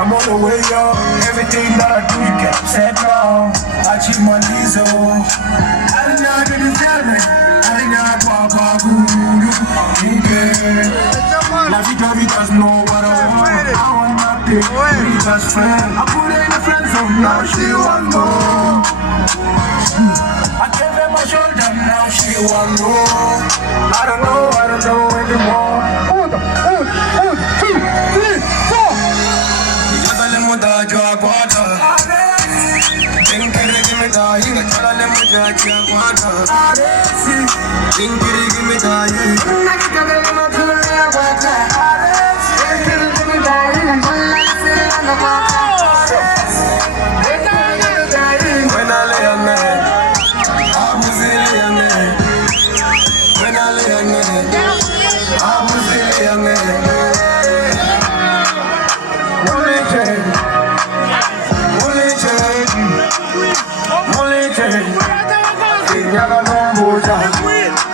I'm on the way up. Everything that I do, you get upset now. I cheat my knees off. I did not do the family. I did not walk out. La vie doesn't know what I want. I want nothing. We just friends. I put her in the friend zone. Now she want more. I gave her my shoulder. Now she want more. I don't know anymore. 1, 2, 3, 4. Yaga no moja.